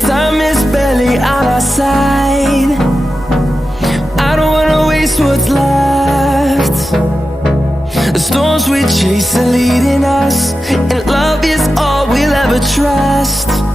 Time is barely on our side. I don't wanna waste what's left. The storms we chase are leading us, and love is all we'll ever trust.